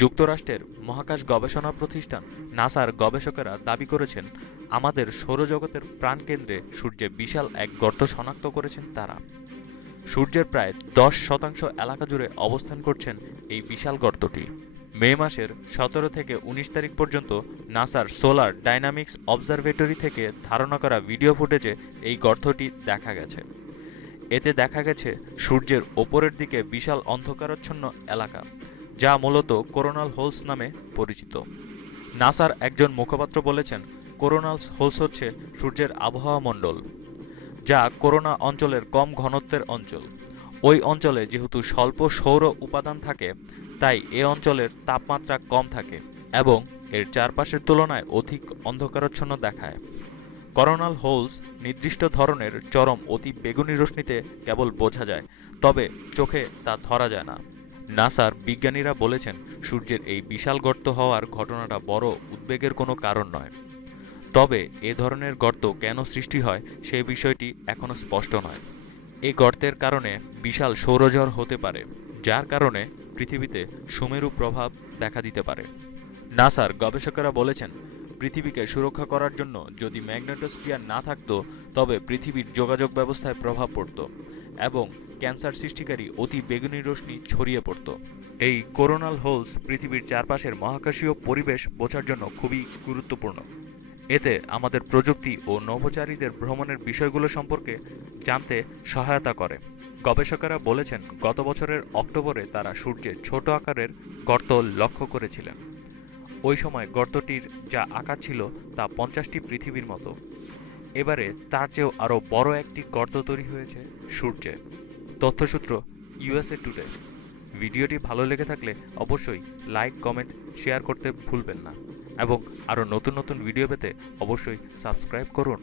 যুক্তরাষ্ট্রের মহাকাশ গবেষণা প্রতিষ্ঠান নাসার গবেষকেরা দাবি করেছেন, আমাদের সৌরজগতের প্রাণকেন্দ্রে সূর্যে বিশাল এক গর্ত শনাক্ত করেছেন তারা। সূর্যের প্রায় দশ শতাংশ এলাকা জুড়ে অবস্থান করছেন এই বিশাল গর্তটি। মে মাসের সতেরো থেকে উনিশ তারিখ পর্যন্ত নাসার সোলার ডাইনামিক্স অবজারভেটরি থেকে ধারণা করা ভিডিও ফুটেজে এই গর্তটি দেখা গেছে। এতে দেখা গেছে সূর্যের ওপরের দিকে বিশাল অন্ধকারাচ্ছন্ন এলাকা। যা মূলত করোনাল হোলস নামে পরিচিত। নাসার একজন মুখপাত্র বলেছেন করোনাল হোলস হচ্ছে সূর্যের আবহাওয়া মণ্ডল, যা করোনা অঞ্চলের কম ঘনত্বের অঞ্চল। ওই অঞ্চলে যেহেতু স্বল্প সৌর উপাদান থাকে, তাই এ অঞ্চলের তাপমাত্রা কম থাকে এবং এর চারপাশের তুলনায় অধিক অন্ধকারাচ্ছন্ন দেখায়। করোনাল হোলস নির্দিষ্ট ধরনের চরম অতি বেগুনি রশ্মিতে কেবল বোঝা যায়, তবে চোখে তা ধরা যায় না। নাসার বিজ্ঞানীরা বলেছেন, সূর্যের এই বিশাল গর্ত হওয়ার ঘটনাটা বড় উদ্বেগের কোনো কারণ নয়। তবে এ ধরনের গর্ত কেন সৃষ্টি হয় সে বিষয়টি এখনও স্পষ্ট নয়। এই গর্তের কারণে বিশাল সৌরঝড় হতে পারে, যার কারণে পৃথিবীতে সুমেরু প্রভাব দেখা দিতে পারে। নাসার গবেষকেরা বলেছেন পৃথিবীকে সুরক্ষা করার জন্য যদি ম্যাগনেটোস্ফিয়ার না থাকতো, তবে পৃথিবীর যোগাযোগ ব্যবস্থায় প্রভাব পড়ত এবং ক্যান্সার সৃষ্টিকারী অতি বেগুনি রশ্মি ছড়িয়ে পড়ত। এই করোনাল হোলস পৃথিবীর চারপাশের মহাকাশীয় পরিবেশ বোঝার জন্য খুবই গুরুত্বপূর্ণ। এতে আমাদের প্রযুক্তি ও নভোচারীদের ভ্রমণের বিষয়গুলো সম্পর্কে জানতে সহায়তা করে। গবেষকেরা বলেছেন, গত বছরের অক্টোবরে তারা সূর্যের ছোট আকারের গর্ত লক্ষ্য করেছিলেন। ওই সময় গর্তটির যা আকার ছিল তা পঞ্চাশটি পৃথিবীর মতো। এবারে তার চেয়েও আরও বড় একটি গর্ত তৈরি হয়েছে সূর্যে তথ্যসূত্র ইউএসএ টুডে ভিডিওটি ভালো লেগে থাকলে অবশ্যই লাইক, কমেন্ট, শেয়ার করতে ভুলবেন না। এবং আরও নতুন নতুন ভিডিও পেতে অবশ্যই সাবস্ক্রাইব করুন।